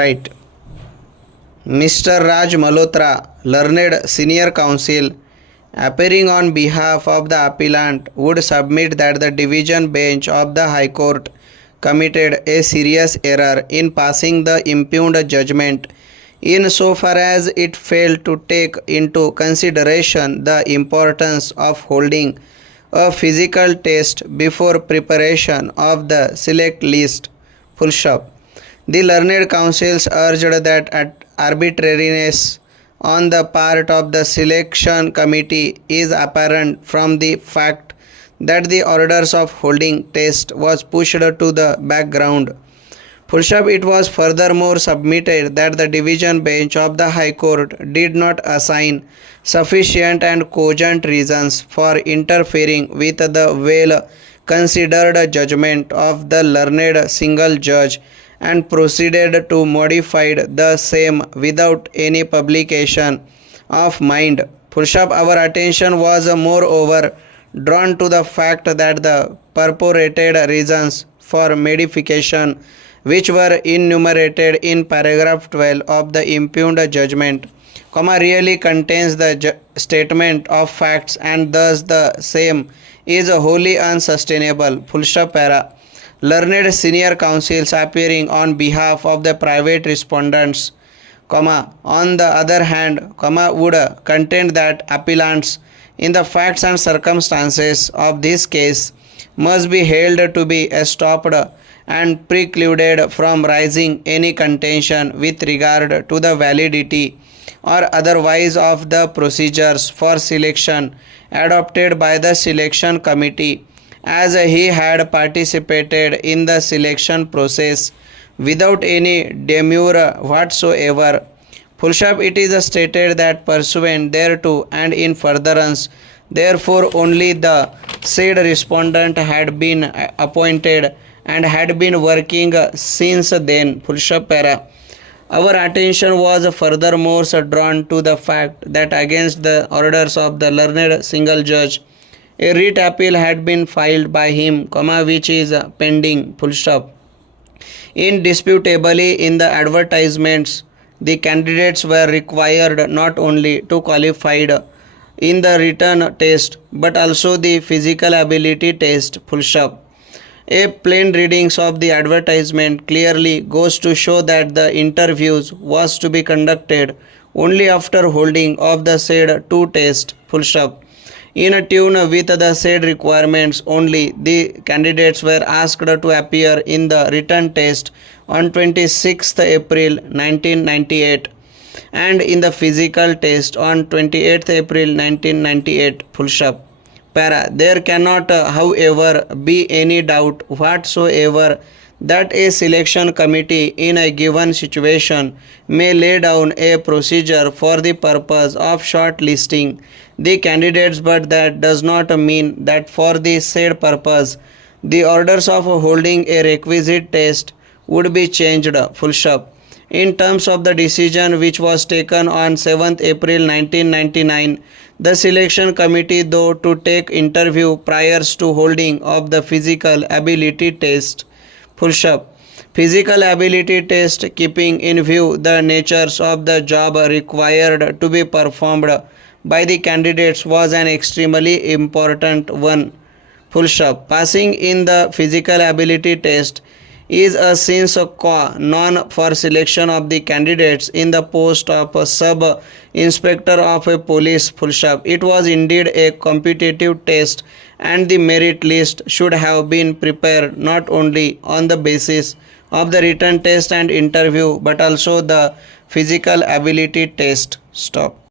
Right. Mr. Raj Malhotra, learned senior counsel, appearing on behalf of the appellant, would submit that the division bench of the High Court committed a serious error in passing the impugned judgment insofar as it failed to take into consideration the importance of holding a physical test before preparation of the select list. Full stop. The learned counsels urged that arbitrariness on the part of the selection committee is apparent from the fact that the orders of holding test was pushed to the background. It was furthermore submitted that the division bench of the High Court did not assign sufficient and cogent reasons for interfering with the well considered judgment of the learned single judge and proceeded to modify the same without any publication of mind. Our attention was moreover drawn to the fact that the purported reasons for modification, which were enumerated in paragraph 12 of the impugned judgment, really contains the statement of facts, and thus the same is wholly unsustainable. Para. Learned senior counsels appearing on behalf of the private respondents, on the other hand, would contend that appellants in the facts and circumstances of this case must be held to be stopped and precluded from raising any contention with regard to the validity or otherwise of the procedures for selection adopted by the selection committee, as he had participated in the selection process without any demur whatsoever. It is stated that pursuant thereto and in furtherance therefore only the said respondent had been appointed and had been working since then. Para. Our attention was furthermore drawn to the fact that against the orders of the learned single judge, a writ appeal had been filed by him, which is pending. Indisputably, in the advertisements, the candidates were required not only to qualify in the written test but also the physical ability test. A plain readings of the advertisement clearly goes to show that the interviews was to be conducted only after holding of the said two tests. In tune with the said requirements only, the candidates were asked to appear in the written test on 26th April 1998 and in the physical test on 28th April 1998. Para. There cannot, however, be any doubt whatsoever that a selection committee in a given situation may lay down a procedure for the purpose of shortlisting the candidates, but that does not mean that for the said purpose the orders of holding a requisite test would be changed. In terms of the decision which was taken on 7th April 1999, the selection committee though to take interview prior to holding of the physical ability test. Physical ability test, keeping in view the natures of the job required to be performed by the candidates, was an extremely important one. Passing in the physical ability test is a sine qua non for selection of the candidates in the post of a sub-inspector of a police. It was indeed a competitive test, and the merit list should have been prepared not only on the basis of the written test and interview but also the physical ability test. Stop.